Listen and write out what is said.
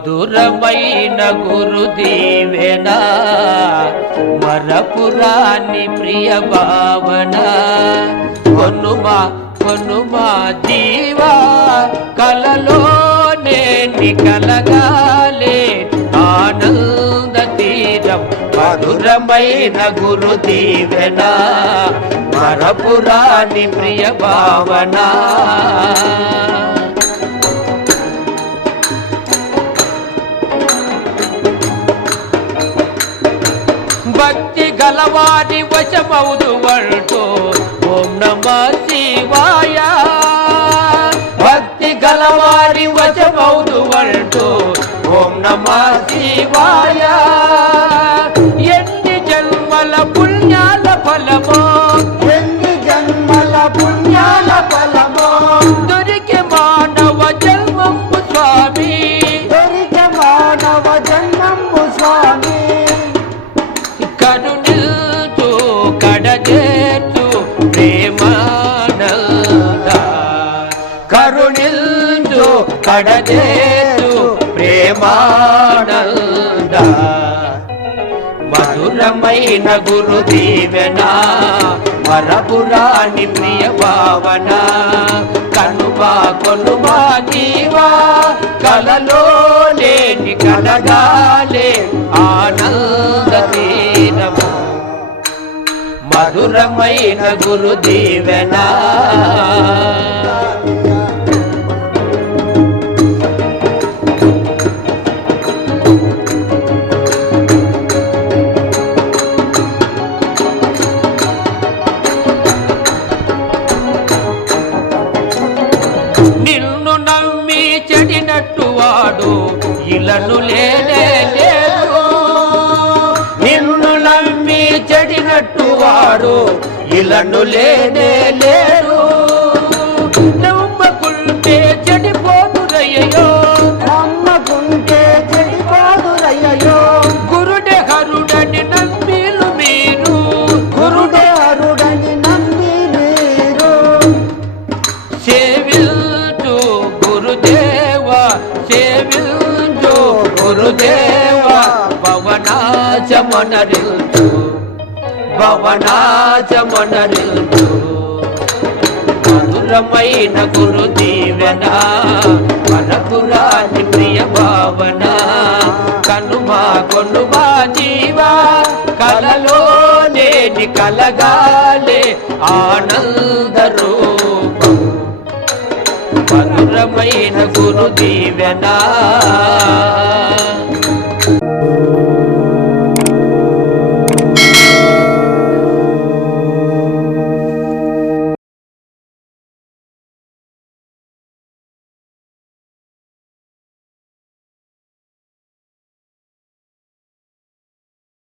మధురమైన గురు దీవెన ప్రియ భావన కొనుమా కొనుమా జీవా కలలోనే కలగాలే ఆనంద తీరం. మధురమైన గురు దీవెన ప్రియ భావన భక్తి గలవారి వశమౌదు అంటూ ఓం నమ శివాయ. భక్తి గలవారి వశమౌదు అంటూ ఓం నమ శివాయ. ఎన్ని జన్మల పుణ్యాల ఫలమో. ఎన్ని జన్మల పుణ్యాల ఫలమో. దొరికి మానవ జన్మము స్వామి. దొరిక మానవ జన్మము స్వామి. ప్రేమానంద కరుణిల్చు కడజేర్చు ప్రేమానంద మధురమైన గురు దీవెన మరపురాని ప్రియ భావన. కనుమా కొనుమా జీవా కలలో లేని కలగాలే ఆనంద. మధురమైన గురు దీవెన నిన్ను నమ్మి చెడినట్టు వాడు ఇలను లేలే ఇలను లేనే లేరు. నమ్మకుంటే చెడిపోతురయ్యో నమ్మకుంటే చెడిపోదురయ్యో గురుడే హరుడని నమ్మిలు మీరు. గురుడే అరుడని నమ్మి మీరు. సేవిల్చు గురుదేవ సేవిల్చు గురుదేవ భవనాచమనరిల్చు. భవనాచమనరిల్చు మధురమైన గురు దీవెన మనపురాని ప్రియ భావన. కనుమా కొనుమా జీవా కలలో నేటి కలగాలే ఆనంద రూపం. మధురమైన గురు దీవెనా